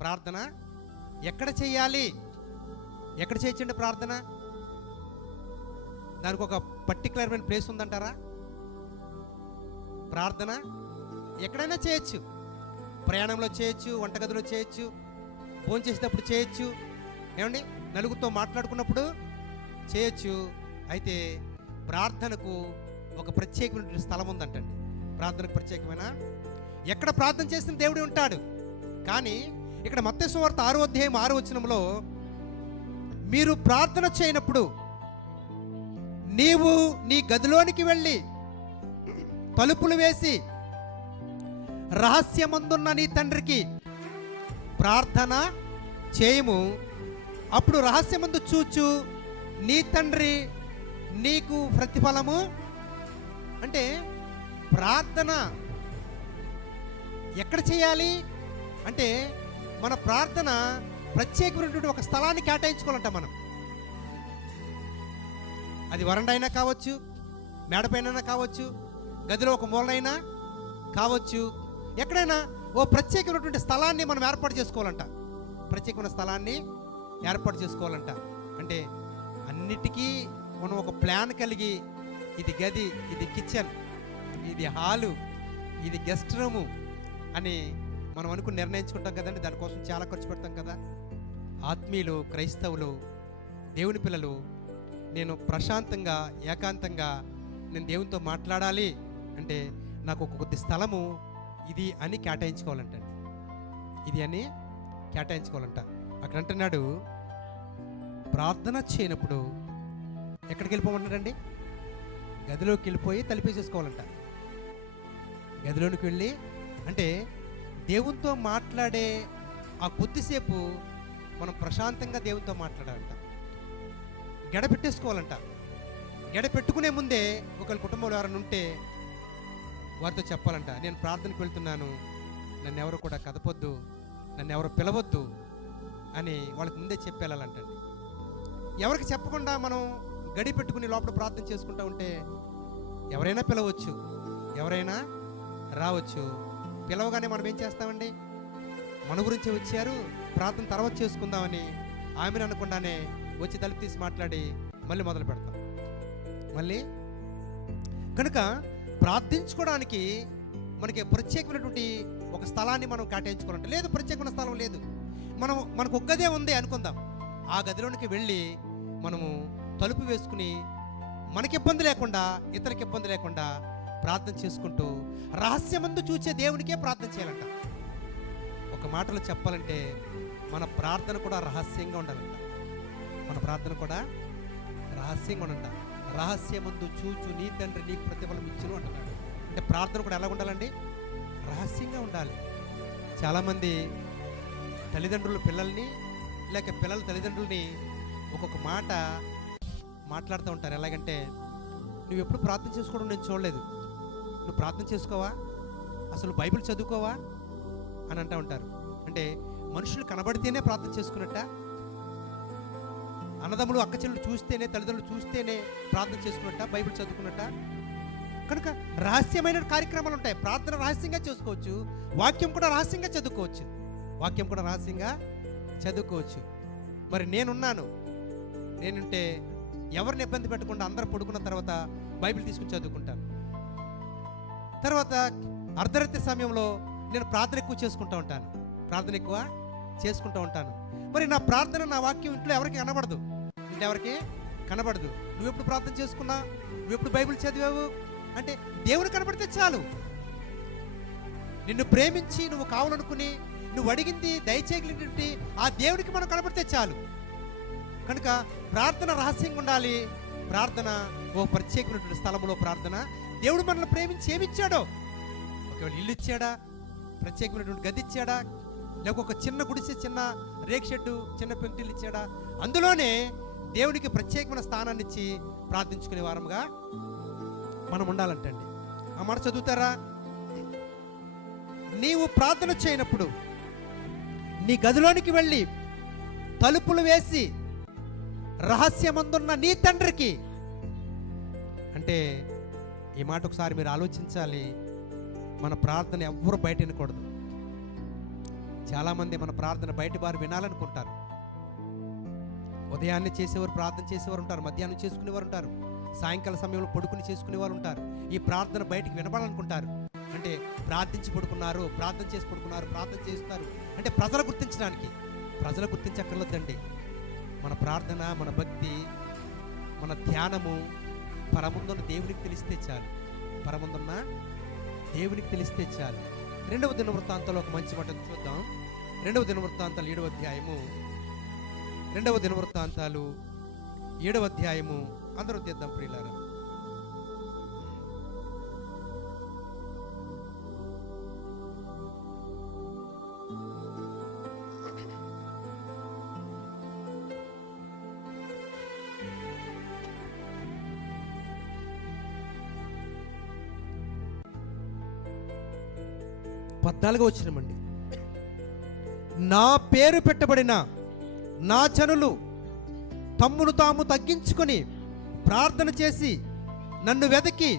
ప్రార్థన ఎక్కడ చేయాలి? ఎక్కడ చేయొచ్చండి ప్రార్థన? దానికి ఒక పర్టికులర్మైన ప్లేస్ ఉందంటారా? ప్రార్థన ఎక్కడైనా చేయొచ్చు. ప్రయాణంలో చేయొచ్చు, వంటగదిలో చేయొచ్చు, భోజనం చేసేటప్పుడు చేయొచ్చు, ఏమండి నలుగురితో మాట్లాడుకున్నప్పుడు చేయొచ్చు. అయితే ప్రార్థనకు ఒక ప్రత్యేకమైన స్థలం ఉందంటండి. ప్రార్థనకు ప్రత్యేకమైన ఎక్కడ ప్రార్థన చేసిన దేవుడు ఉంటాడు. కానీ ఇక్కడ మత్తయి సువార్త 6వ అధ్యాయం 6వ వచనంలో మీరు ప్రార్థన చేయనప్పుడు నీవు నీ గదిలోనికి వెళ్ళి తలుపులు వేసి రహస్యమందున్న నీ తండ్రికి ప్రార్థన చేయము, అప్పుడు రహస్యమందు చూచు నీ తండ్రి నీకు ప్రతిఫలము. అంటే ప్రార్థన ఎక్కడ చేయాలి అంటే మన ప్రార్థన ప్రత్యేకమైనటువంటి ఒక స్థలాన్ని కేటాయించుకోవాలంట. మనం అది వరండా అయినా కావచ్చు, మేడపైన కావచ్చు, గదిలో ఒక మూలనైనా కావచ్చు, ఎక్కడైనా ఓ ప్రత్యేకమైనటువంటి స్థలాన్ని మనం ఏర్పాటు చేసుకోవాలంట. ప్రత్యేకమైన స్థలాన్ని ఏర్పాటు చేసుకోవాలంట. అంటే అన్నిటికీ మనం ఒక ప్లాన్ కలిగి, ఇది గది, ఇది కిచెన్, ఇది హాలు, ఇది గెస్ట్ రూము అని మనం అనుకుని నిర్ణయించుకుంటాం కదండి. దానికోసం చాలా ఖర్చు పెడతాం కదా. ఆత్మీయులు, క్రైస్తవులు, దేవుని పిల్లలు, నేను ప్రశాంతంగా ఏకాంతంగా నేను దేవునితో మాట్లాడాలి అంటే నాకు ఒక కొద్ది స్థలము ఇది అని కేటాయించుకోవాలంటండి. ఇది అని కేటాయించుకోవాలంట. అక్కడ అంటున్నాడు ప్రార్థన చేయనప్పుడు ఎక్కడికి వెళ్ళిపోమంటాడండి? గదిలోకి వెళ్ళిపోయి తలిపేసేసుకోవాలంట. గదిలోనికి వెళ్ళి అంటే దేవునితో మాట్లాడే ఆ కొద్దిసేపు మనం ప్రశాంతంగా దేవునితో మాట్లాడాలంట. గడపెట్టేసుకోవాలంట. గడపెట్టుకునే ముందే ఒకళ్ళ కుటుంబంలో ఎవరైనా ఉంటే వారితో చెప్పాలంట, నేను ప్రార్థనకు వెళ్తున్నాను, నన్ను ఎవరు కూడా కదపొద్దు, నన్ను ఎవరు పిలవద్దు అని వాళ్ళకి ముందే చెప్పేళ్ళాలంటండి. ఎవరికి చెప్పకుండా మనం గడి పెట్టుకుని లోపల ప్రార్థన చేసుకుంటూ ఉంటే ఎవరైనా పిలవచ్చు, ఎవరైనా రావచ్చు. పిలవగానే మనం ఏం చేస్తామండి? మన గురించి వచ్చారు, ప్రార్థన తర్వాత చేసుకుందామని ఆమెను అనకుండానే వచ్చి తలుపు తీసి మాట్లాడి మళ్ళీ మొదలు పెడతాం. మళ్ళీ కనుక ప్రార్థించుకోవడానికి మనకి ప్రత్యేకమైనటువంటి ఒక స్థలాన్ని మనం కేటాయించుకోవాలంటే, లేదు ప్రత్యేకమైన స్థలం లేదు, మనకు ఒక గదే ఉంది అనుకుందాం. ఆ గదిలోనికి వెళ్ళి మనము తలుపు వేసుకుని మనకి ఇబ్బంది లేకుండా, ఇతరికి ఇబ్బంది లేకుండా ప్రార్థన చేసుకుంటూ రహస్యమందు చూచే దేవునికే ప్రార్థన చేయాలంట. ఒక మాటలో చెప్పాలంటే మన ప్రార్థన కూడా రహస్యంగా ఉండాలంట. మన ప్రార్థన కూడా రహస్యంగా ఉండాలంట. రహస్యమందు చూచు నీ తండ్రి నీకు ప్రతిఫలం ఇచ్చును అంటున్నాడు. అంటే ప్రార్థన కూడా ఎలా ఉండాలండి? రహస్యంగా ఉండాలి. చాలామంది తల్లిదండ్రులు పిల్లల్ని, లేక పిల్లల తల్లిదండ్రుల్ని ఒక్కొక్క మాట మాట్లాడుతూ ఉంటారు. ఎలాగంటే, నువ్వు ఎప్పుడు ప్రార్థన చేసుకోవడం నేను చూడలేదు, నువ్వు ప్రార్థన చేసుకోవా, అసలు బైబిల్ చదువుకోవా అని అంటూ ఉంటారు. అంటే మనుషులు కనబడితేనే ప్రార్థన చేసుకున్నట్ట, అన్నదమ్ములు అక్క చెల్లెలు చూస్తేనే, తల్లిదండ్రులు చూస్తేనే ప్రార్థన చేసుకున్నట్ట, బైబిల్ చదువుకున్నట్ట. కనుక రహస్యమైన కార్యక్రమాలు ఉంటాయి. ప్రార్థన రహస్యంగా చేసుకోవచ్చు, వాక్యం కూడా రహస్యంగా చదువుకోవచ్చు, వాక్యం కూడా రహస్యంగా చదువుకోవచ్చు. మరి నేనుంటే ఎవరిని ఇబ్బంది పెట్టకుండా అందరూ పడుకున్న తర్వాత బైబిల్ తీసుకుని చదువుకుంటాను. తర్వాత అర్ధరాత్రి సమయంలో నేను ప్రార్థన ఎక్కువ చేసుకుంటూ ఉంటాను. మరి నా ప్రార్థన, నా వాక్యం ఇంట్లో ఎవరికి కనబడదు, ఇంట్లో ఎవరికి కనబడదు. నువ్వెప్పుడు ప్రార్థన చేసుకున్నా, నువ్వెప్పుడు బైబిల్ చదివావు అంటే దేవుడు కనబడితే చాలు. నిన్ను ప్రేమించి నువ్వు కావాలనుకుని నువ్వు అడిగింది దయచేయగలిగినటువంటి ఆ దేవుడికి మనం కనబడితే చాలు. కనుక ప్రార్థన రహస్యంగా ఉండాలి. ప్రార్థన ఓ ప్రత్యేకమైనటువంటి స్థలంలో ప్రార్థన. దేవుడు మనల్ని ప్రేమించి ఏమిచ్చాడో, ఒకవేళ ఇల్లు ఇచ్చాడా, ప్రత్యేకమైనటువంటి గది ఇచ్చాడా, లేక ఒక చిన్న గుడిసె, చిన్న రేక్ షెడ్డు, చిన్న పెంకుటిల్లు ఇచ్చాడా, అందులోనే దేవునికి ప్రత్యేకమైన స్థానాన్ని ఇచ్చి ప్రార్థించుకునే వారముగా మనం ఉండాలంటండి. ఆ మాట చదువుతారా? నీవు ప్రార్థన చేయనప్పుడు నీ గదిలోనికి వెళ్ళి తలుపులు వేసి రహస్యమందున్న నీ తండ్రికి. అంటే ఈ మాట ఒకసారి మీరు ఆలోచించాలి. మన ప్రార్థన ఎవ్వరు బయట వినకూడదు. చాలామంది మన ప్రార్థన బయట వారు వినాలనుకుంటారు. ఉదయాన్నే చేసేవారు, ప్రార్థన చేసేవారు ఉంటారు, మధ్యాహ్నం చేసుకునేవారు ఉంటారు, సాయంకాల సమయంలో పడుకుని చేసుకునేవారు ఉంటారు. ఈ ప్రార్థన బయటికి వినబడాలనుకుంటారు. అంటే ప్రార్థించి పడుకున్నారు, ప్రార్థన చేసి పడుకున్నారు, ప్రార్థన చేస్తున్నారు అంటే ప్రజలు గుర్తించడానికి. ప్రజలు గుర్తించక్కర్లేదండి. మన ప్రార్థన, మన భక్తి, మన ధ్యానము పరముందున్న దేవునికి తెలిస్తే చాలు. పరముందున్న దేవునికి తెలిస్తే చాలు. 2వ దినవృత్తాంతంలో ఒక మంచి మాట చూద్దాం. 2వ దినవృత్తాంతాలు 7వ అధ్యాయము. 2వ దినవృత్తాంతాలు 7వ అధ్యాయము. అందరూ తీద్దాం ప్రియులారా. పద్నాలుగో వచనమండి. నా పేరు పెట్టబడిన నా జనులు తమ్మును తాము తగ్గించుకొని ప్రార్థన చేసి నన్ను వెతికి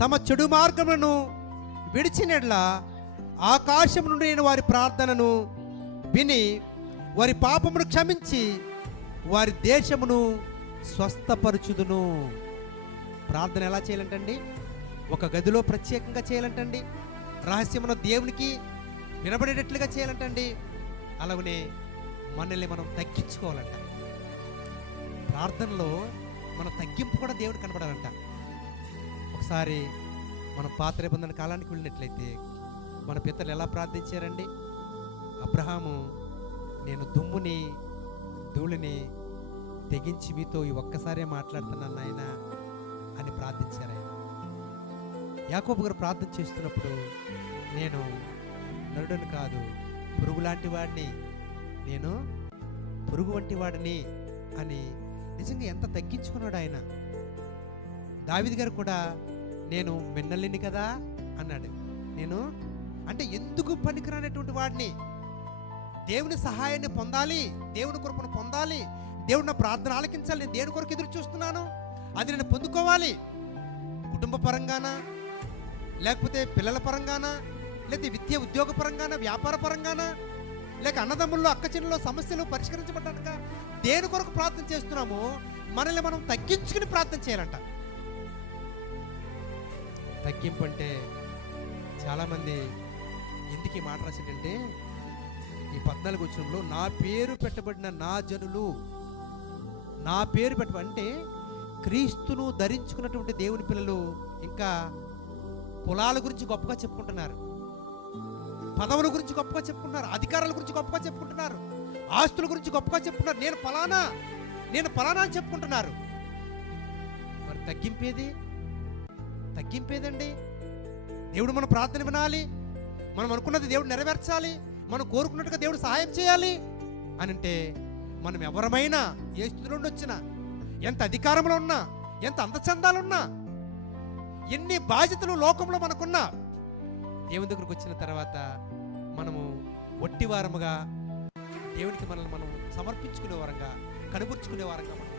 తమ చెడు మార్గములను విడిచినట్ల ఆకాశం నుండి నేను వారి ప్రార్థనను విని వారి పాపమును క్షమించి వారి దేశమును స్వస్థపరచుదును. ప్రార్థన ఎలా చేయాలంటండి? ఒక గదిలో ప్రత్యేకంగా చేయాలంటండి. రహస్యమును దేవునికి వినబడేటట్లుగా చేయాలంటండి. అలాగనే మనల్ని మనం తగ్గించుకోవాలంట. ప్రార్థనలో మన తగ్గింపు కూడా దేవుడికి కనబడాలంట. ఒకసారి మనం పాత నిబంధన కాలానికి వెళ్ళినట్లయితే మన పితరులు ఎలా ప్రార్థించారండి? అబ్రహాము, నేను దుమ్ముని ధూళిని తెగించి మీతో ఈ ఒక్కసారే మాట్లాడుతున్నాను నాయన అని ప్రార్థించారు. ఆయన యాకోబు గారు ప్రార్థన చేస్తున్నప్పుడు, నేను నరుడని కాదు, పురుగు లాంటి వాడిని, నేను పురుగు వంటి వాడిని అని నిజంగా ఎంత తగ్గించుకున్నాడు ఆయన. దావీదు గారు కూడా నేను మిన్నల్లిని కదా అన్నాడు. నేను అంటే ఎందుకు పనికిరానటువంటి వాడిని, దేవుని సహాయాన్ని పొందాలి, దేవుని కృపను పొందాలి, దేవుని నా ప్రార్థన ఆలకించాలి, నేను దేని కొరకు ఎదురు చూస్తున్నాను, అది నేను పొందుకోవాలి. కుటుంబ పరంగానా, లేకపోతే పిల్లల పరంగానా, లేకపోతే విద్య ఉద్యోగ పరంగానా, వ్యాపార పరంగానా, లేక అన్నదమ్ముల్లో అక్క చెల్లెల్లో సమస్యలు పరిష్కరించబడ్డాక దేని కొరకు ప్రార్థన చేస్తున్నామో మనల్ని మనం తగ్గించుకుని ప్రార్థన చేయాలంట. తగ్గింపు అంటే చాలామంది ఎందుకు ఈ మాట రాసేటంటే, ఈ 14వ వచనంలో నా పేరు పెట్టబడిన నా జనులు, నా పేరు పెట్టబడి అంటే క్రీస్తును ధరించుకున్నటువంటి దేవుని పిల్లలు ఇంకా కులాల గురించి గొప్పగా చెప్పుకుంటున్నారు, పదవుల గురించి గొప్పగా చెప్పుకుంటున్నారు, అధికారాల గురించి గొప్పగా చెప్పుకుంటున్నారు, ఆస్తుల గురించి గొప్పగా చెప్పుకుంటున్నారు. నేను ఫలానా అని చెప్పుకుంటున్నారు. మరి తగ్గింపేదండి. దేవుడు మన ప్రార్థన వినాలి, మనం అనుకున్నది దేవుడు నెరవేర్చాలి, మనం కోరుకున్నట్టుగా దేవుడు సహాయం చేయాలి అని అంటే మనం ఎవరమైనా, ఏ స్థితిలో వచ్చినా, ఎంత అధికారంలో ఉన్నా, ఎంత అందచందాలున్నా, ఎన్ని బాధ్యతలు లోకంలో మనకున్నా, దేవుని దగ్గరకు వచ్చిన తర్వాత మనము ఒట్టివారముగా దేవునికి మనల్ని మనం సమర్పించుకునే వారంగా, కనుపరుచుకునే వారంగా మనం